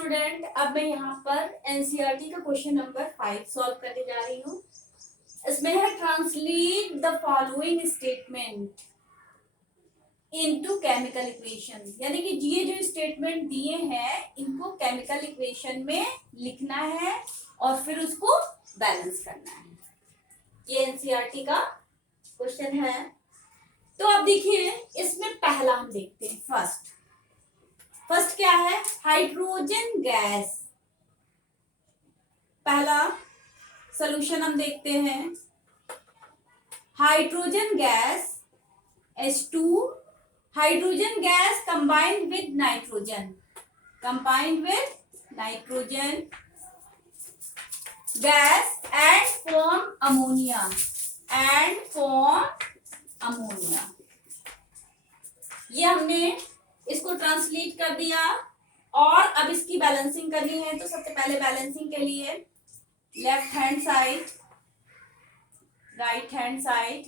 Student, अब मैं यहाँ पर एनसीईआरटी का क्वेश्चन नंबर 5 सॉल्व करने जा रही हूँ। इसमें है translate the following statement into chemical equation, यानी कि ये जो स्टेटमेंट दिए हैं इनको केमिकल इक्वेशन में लिखना है और फिर उसको बैलेंस करना है। ये एनसीईआरटी का क्वेश्चन है। तो अब देखिए, इसमें पहला हम देखते हैं फर्स्ट क्या है, हाइड्रोजन गैस। पहला सॉल्यूशन हम देखते हैं, hydrogen gas H2, hydrogen gas combined with nitrogen gas and form ammonia ये हमने इसको ट्रांसलेट कर दिया और अब इसकी बैलेंसिंग करनी है। तो सबसे पहले बैलेंसिंग के लिए left hand side, right hand side,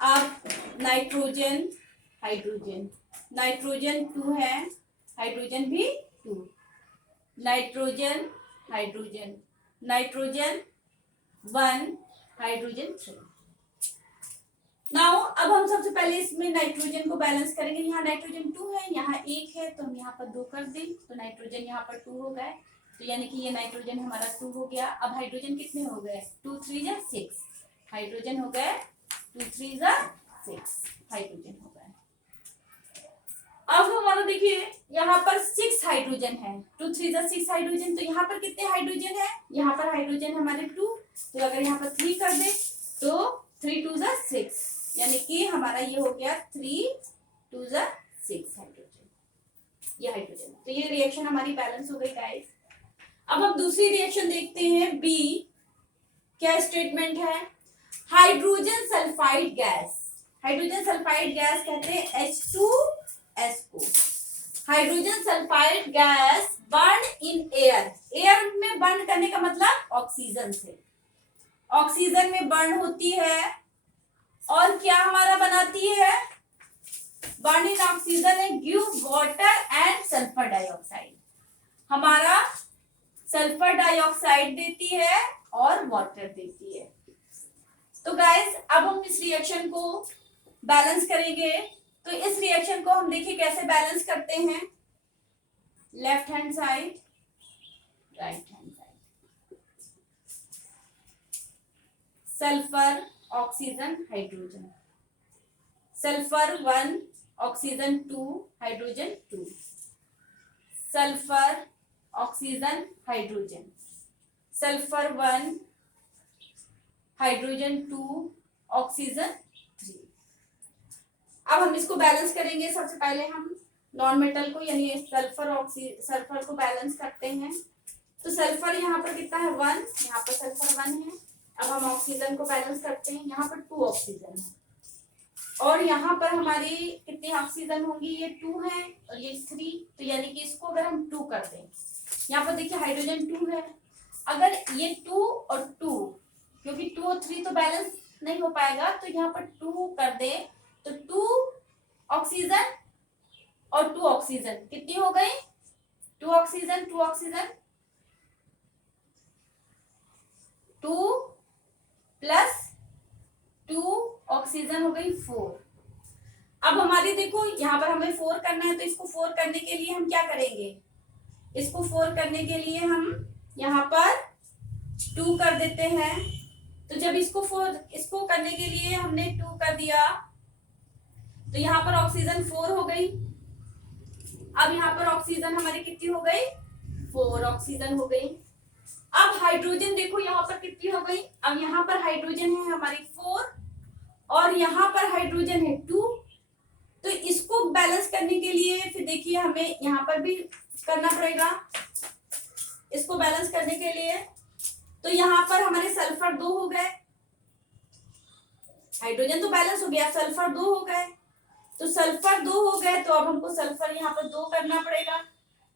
अब नाइट्रोजन 2 है, हाइड्रोजन भी 2, नाइट्रोजन 1, हाइड्रोजन 3। नाउ अब हम सबसे पहले इसमें नाइट्रोजन को बैलेंस करेंगे। यहाँ नाइट्रोजन 2 है, यहाँ 1 है, तो हम यहाँ पर 2 कर दें तो नाइट्रोजन यहाँ पर 2 हो गए। तो यानी कि ये नाइट्रोजन हमारा 2 हो गया। अब हाइड्रोजन कितने हो गए, 2 3 6 हाइड्रोजन हो गए, 2 3 6 हाइड्रोजन हो गए। अब हमारा देखिए यहाँ पर 6 हाइड्रोजन है, 2 3 6 हाइड्रोजन। तो यहाँ पर कितने हाइड्रोजन है, यहाँ पर हाइड्रोजन हमारे 2, तो अगर यहाँ पर 3 कर दे तो 3 2 6, यानी कि हमारा ये हो गया 3 2 6 हाइड्रोजन, ये हाइड्रोजन। तो ये रिएक्शन हमारी बैलेंस हो गई गाइस। अब हम दूसरी रिएक्शन देखते हैं, बी। क्या स्टेटमेंट है, हाइड्रोजन सल्फाइड गैस कहते हैं H2SO। Hydrogen sulphide gas burn in air में बर्न करने का मतलब ऑक्सीजन से, ऑक्सीजन में बर्न होती है और क्या हमारा बनाती है, burn in oxygen and give water and sulphur dioxide. हमारा सल्फर डाइऑक्साइड देती है और वाटर देती है। तो गाइस अब हम इस रिएक्शन को बैलेंस करेंगे। तो इस रिएक्शन को हम देखिए कैसे बैलेंस करते हैं, left hand side, right hand side, sulphur oxygen hydrogen, sulphur 1 oxygen 2 hydrogen 2, sulphur oxygen hydrogen, sulphur 1 hydrogen 2 oxygen 3। अब हम इसको बैलेंस करेंगे। सबसे पहले हम नॉन मेटल को यानी सल्फर को बैलेंस करते हैं। तो सल्फर यहाँ पर कितना है, 1, यहाँ पर सल्फर 1 है। अब हम ऑक्सीजन को बैलेंस करते हैं, यहाँ पर 2 ऑक्सीजन है और यहाँ पर हमारी कितनी ऑक्सीजन होंगी, ये 2 है और ये 3। तो यानी कि इसको अगर हम 2 कर दें, यहाँ पर देखिए हाइड्रोजन 2 है, अगर ये 2 और 2, क्योंकि 2 और 3 तो बैलेंस नहीं हो पाएगा, तो यहाँ पर 2 कर दे तो 2 ऑक्सीजन और 2 ऑक्सीजन कितनी हो गई, 2 ऑक्सीजन 2 प्लस 2 ऑक्सीजन हो गई 4। अब हमारी देखो यहाँ पर हमें 4 करना है, तो इसको 4 करने के लिए हम क्या करेंगे, इसको 4 करने के लिए हम यहाँ पर 2 कर देते हैं। तो जब इसको करने के लिए हमने 2 कर दिया तो यहाँ पर ऑक्सीजन 4 हो गई। अब यहाँ पर ऑक्सीजन हमारी कितनी हो गई, 4 ऑक्सीजन हो गई। अब हाइड्रोजन देखो यहाँ पर कितनी हो गई, अब यहाँ पर हाइड्रोजन है हमारी 4 और यहाँ पर हाइड्रोजन है 2। तो इसको बैलेंस करने के लिए फिर देखिए हमें यहाँ पर भी करना पड़ेगा इसको बैलेंस करने के लिए। तो यहाँ पर हमारे सल्फर 2 हो गए, हाइड्रोजन तो बैलेंस हो गया, सल्फर 2 हो गए। तो सल्फर 2 हो गए तो अब हमको सल्फर यहाँ पर 2 करना पड़ेगा।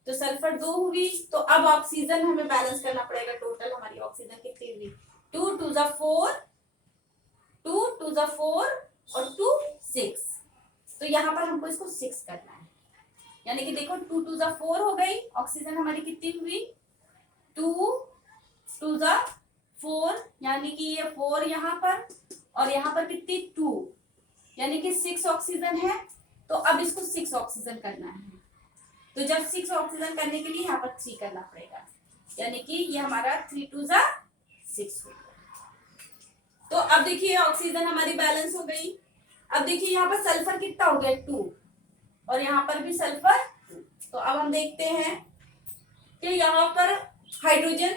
तो सल्फर 2 हुई, तो अब ऑक्सीजन हमें बैलेंस करना पड़ेगा। टोटल हमारी ऑक्सीजन कितनी हुई, 2 2 4, 2 2 4 और 2 6। तो यहाँ पर हमको इसको 6 करना है, यानी कि देखो 2 2 जा 4 हो गई, ऑक्सीजन हमारी कितनी हुई 2 2 जा 4, यानी कि ये 4 यहाँ पर और यहाँ पर कितनी 2, यानी कि 6 ऑक्सीजन है। तो अब इसको 6 ऑक्सीजन करना है, तो जब 6 ऑक्सीजन करने के लिए यहाँ पर 3 करना पड़ेगा, यानी कि ये हमारा 3 2 जा 6 हो गया। तो अब देखिए ऑक्सीजन हमारी बैलेंस हो गई। अब देखिए यहाँ पर सल्फर कितना हो गया 2 और यहाँ पर भी सल्फर 2। तो अब हम देखते हैं कि यहाँ पर हाइड्रोजन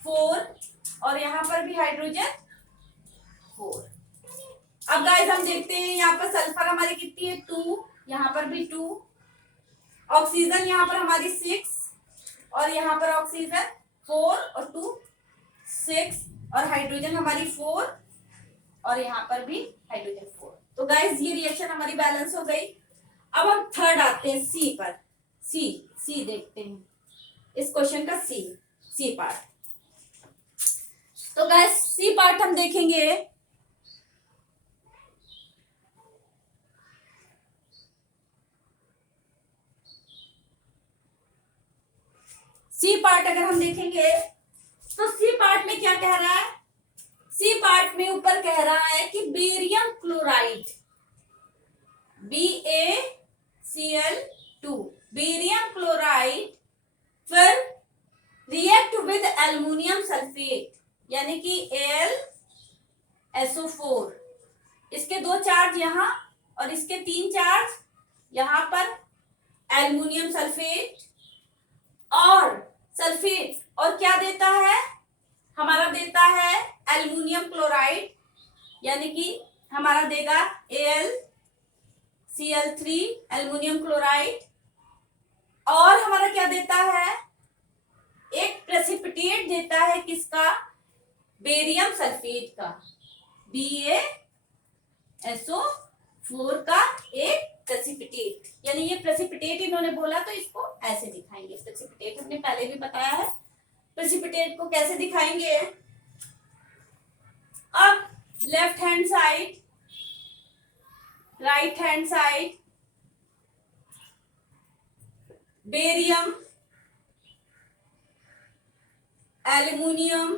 4 और यहाँ पर भी हाइड्रोजन 4। अब गाइस हम देखते हैं यहाँ पर सल्फर हमारी कितनी है 2, यहाँ पर भी 2, ऑक्सीजन यहाँ पर हमारी 6 और यहाँ पर ऑक्सीजन 4 और 2 6 और हाइड्रोजन हमारी 4 और यहाँ पर भी हाइड्रोजन 4। तो गाइस ये रिएक्शन हमारी बैलेंस हो गई। अब हम थर्ड आते हैं सी पर। सी देखते हैं इस क्वेश्चन का सी पार्ट। तो गाइस सी पार्ट हम देखेंगे। सी पार्ट अगर हम देखेंगे तो सी पार्ट में क्या कह रहा है, सी पार्ट में ऊपर कह रहा है कि barium chloride BaCl2 barium chloride फिर रिएक्ट विद एल्युमिनियम सल्फेट, यानी कि AlSO4, इसके 2 चार्ज यहाँ और इसके 3 चार्ज यहाँ पर एल्युमिनियम सल्फेट और क्या देता है हमारा, देता है एल्युमिनियम क्लोराइड, यानी कि हमारा देगा AlCl3 एल्युमिनियम क्लोराइड, और हमारा क्या देता है एक प्रेसिपिटेट देता है किसका, बेरियम सल्फेट का, BaSO4 का एक प्रेसिपिटेट। यानी ये प्रेसिपिटेट इन्होंने बोला तो इसको ऐसे दिखाएंगे। प्रेसिपिटेट हमने पहले भी बताया है, प्रेसिपिटेट को कैसे दिखाएंगे। अब left hand side, right hand side, barium, aluminium,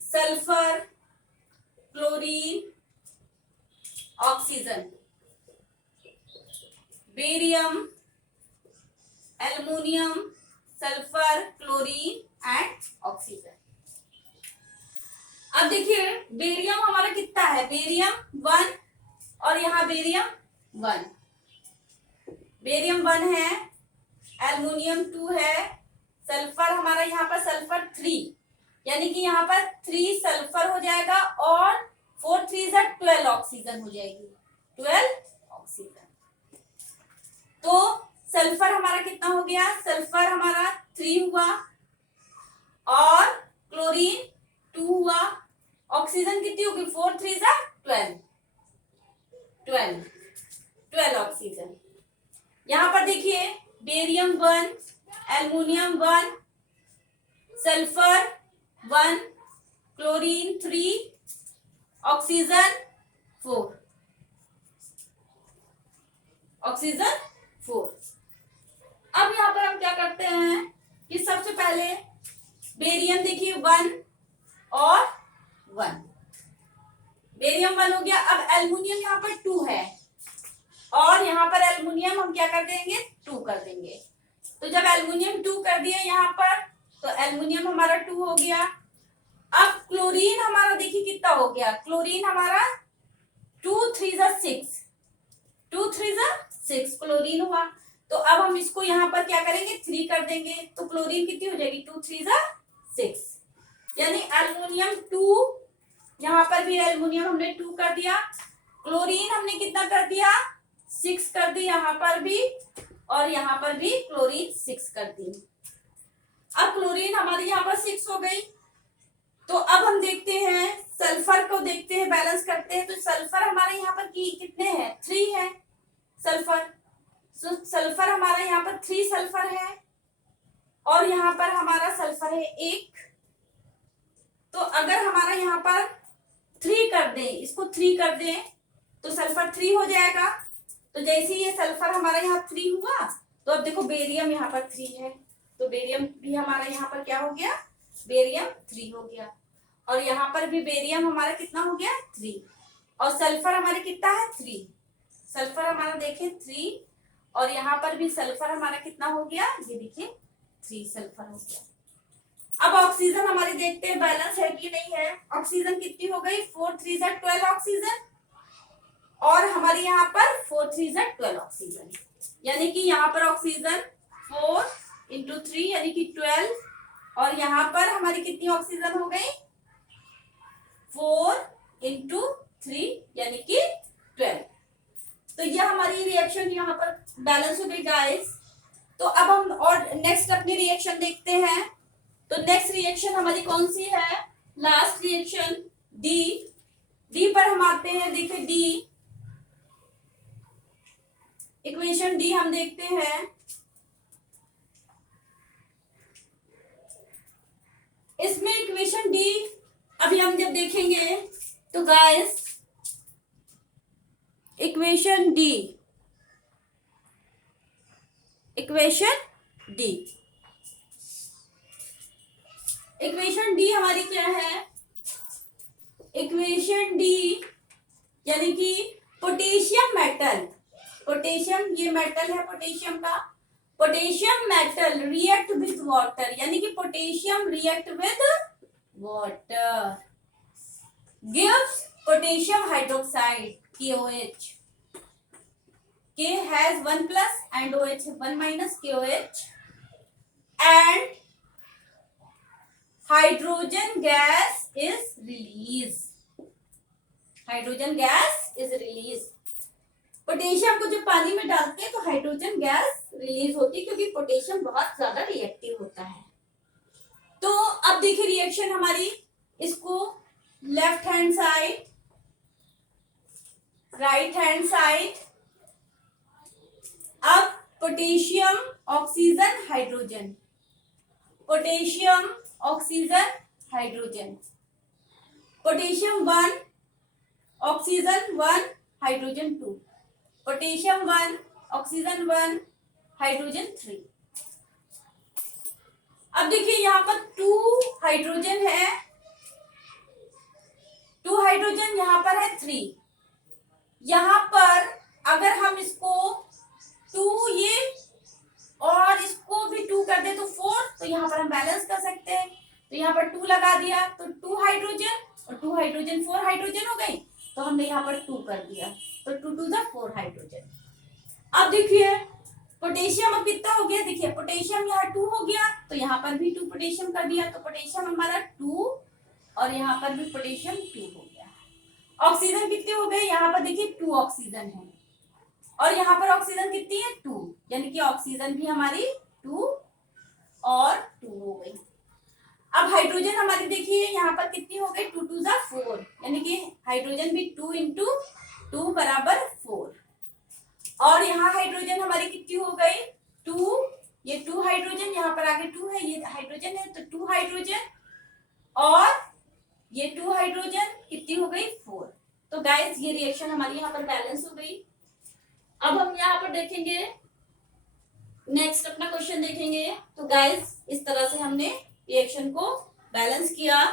sulphur, chlorine, oxygen, barium, aluminium, sulphur, chlorine and oxygen. अब देखिए बेरियम हमारा कितना है, बेरियम 1 और यहाँ बेरियम 1, बेरियम 1 है, एल्युमिनियम 2 है, सल्फर हमारा यहाँ पर सल्फर 3, यानी कि यहाँ पर 3 सल्फर हो जाएगा और 4 3 12 ऑक्सीजन हो जाएगी, 12 ऑक्सीजन। तो सल्फर हमारा कितना हो गया, सल्फर हमारा 3 हुआ और क्लोरीन 2 हुआ, ऑक्सीजन कितनी होगी 4 3 12 ऑक्सीजन। यहां पर देखिए barium 1, aluminium 1, sulphur 1, chlorine 3, oxygen 4, oxygen 4। अब यहां पर हम क्या करते हैं कि सबसे पहले बेरियम देखिए 1 और 1, बेरियम 1 हो गया। अब एल्युमिनियम यहाँ पर 2 है और यहाँ पर एल्युमिनियम हम क्या कर देंगे 2 कर देंगे। तो जब एल्युमिनियम 2 कर दिया यहाँ पर तो एल्युमिनियम हमारा 2 हो गया। अब क्लोरीन हमारा देखिए कितना हो गया, क्लोरीन हमारा 2 3 6, 2 3 6 क्लोरीन हुआ। तो अब हम इसको यहाँ पर क्या करेंगे 3 कर देंगे, तो क्लोरीन कितनी हो जाएगी 2 3 6, यानी एल्युमिनियम 2, यहाँ पर भी एल्युमिनियम हमने 2 कर दिया, क्लोरीन हमने कितना कर दिया 6 कर दी यहाँ पर भी, और यहाँ पर भी क्लोरीन 6 कर दी। अब क्लोरीन हमारी यहाँ पर 6 हो गई। तो अब हम देखते हैं सल्फर को, देखते हैं बैलेंस करते हैं। तो सल्फर हमारे यहाँ पर कितने हैं 3 है सल्फर, तो सल्फर हमारा यहाँ पर 3 सल्फर है और यहाँ पर हमारा सल्फर है 1। तो अगर हमारा यहाँ पर 3 कर दें, इसको 3 कर दें तो सल्फर 3 हो जाएगा तो जैसे ये सल्फर हमारा यहाँ 3 हुआ, तो अब देखो बेरियम यहाँ पर 3 है, तो बेरियम भी हमारा यहाँ पर क्या हो गया, बेरियम 3 हो गया। और यहाँ पर भी बेरियम हमारा कितना हो गया, 3। और सल्फर हमारे कितना है, 3। सल्फर हमारा देखें 3, और यहाँ पर भी सल्फर हमारा कितना हो गया, ये देखिए 3 सल्फर हो गया। अब ऑक्सीजन हमारी देखते हैं बैलेंस है कि नहीं है। ऑक्सीजन कितनी हो गई, 4 3 12 ऑक्सीजन, और हमारे यहाँ पर 4 3 12 ऑक्सीजन, यानी कि यहाँ पर ऑक्सीजन 4 × 3 यानी कि 12, और यहाँ पर हमारी कितनी ऑक्सीजन हो गई, 4 × 3 यानी कि 12। तो यह हमारी रिएक्शन यहाँ पर बैलेंस हो गई गाइस। तो अब हम और नेक्स्ट अपनी रिएक्शन देखते हैं। तो नेक्स्ट रिएक्शन हमारी कौन सी है, लास्ट रिएक्शन डी। डी पर हम आते हैं, देखिए डी, इक्वेशन डी हम देखते हैं। इसमें इक्वेशन डी अभी हम जब देखेंगे तो guys equation D, equation D, equation D हमारी क्या है, इक्वेशन डी यानी कि पोटेशियम मेटल, पोटेशियम ये मेटल है पोटेशियम का, potassium metal react with water, यानी कि potassium react with water gives potassium hydroxide KOH. K has 1 plus and OH 1 minus KOH, and hydrogen gas is released. Hydrogen gas is release. Potassium को जब पानी में डालते हैं तो हाइड्रोजन गैस रिलीज होती है, क्योंकि पोटेशियम बहुत ज्यादा रिएक्टिव होता है। तो अब देखिए रिएक्शन हमारी, इसको left hand side, right hand side. अब potassium oxygen hydrogen, potassium oxygen hydrogen, potassium 1 oxygen 1 hydrogen 2, potassium 1 oxygen 1 hydrogen 3। अब देखिए यहाँ पर 2 हाइड्रोजन है, 2 हाइड्रोजन यहाँ पर है 3। यहाँ पर अगर हम इसको 2 ये और इसको भी 2 कर दे तो 4, तो यहाँ पर हम बैलेंस कर सकते हैं। तो यहाँ पर 2 लगा दिया तो 2 हाइड्रोजन और 2 हाइड्रोजन 4 हाइड्रोजन हो गई, तो हमने यहाँ पर 2 कर दिया, तो 2 2 4 हाइड्रोजन। अब देखिए पोटेशियम अब कितना हो गया, देखिए पोटेशियम यहाँ 2 हो गया, तो यहाँ पर भी 2 पोटेशियम कर दिया, तो पोटेशियम हमारा 2 और यहाँ पर भी पोटेशियम 2 हो गया। ऑक्सीजन कितनी हो गई, यहाँ पर देखिए 2 ऑक्सीजन है, और यहाँ पर ऑक्सीजन कितनी है 2, यानी कि ऑक्सीजन भी हमारी 2 और 2 हो गई। अब हाइड्रोजन हमारी देखिए यहाँ पर कितनी हो गई, 2 2 4, यानी कि हाइड्रोजन भी 2 × 2 बराबर 4। और यहाँ हाइड्रोजन हमारी कितनी हो गई 2, ये 2 हाइड्रोजन, यहाँ पर आगे 2 है, ये हाइड्रोजन है, तो 2 हाइड्रोजन और ये 2 हाइड्रोजन कितनी हो गई 4। तो गाइस ये रिएक्शन हमारी यहाँ पर बैलेंस हो गई। अब हम यहाँ पर देखेंगे नेक्स्ट अपना क्वेश्चन देखेंगे। तो गाइस इस तरह से हमने रिएक्शन को बैलेंस किया।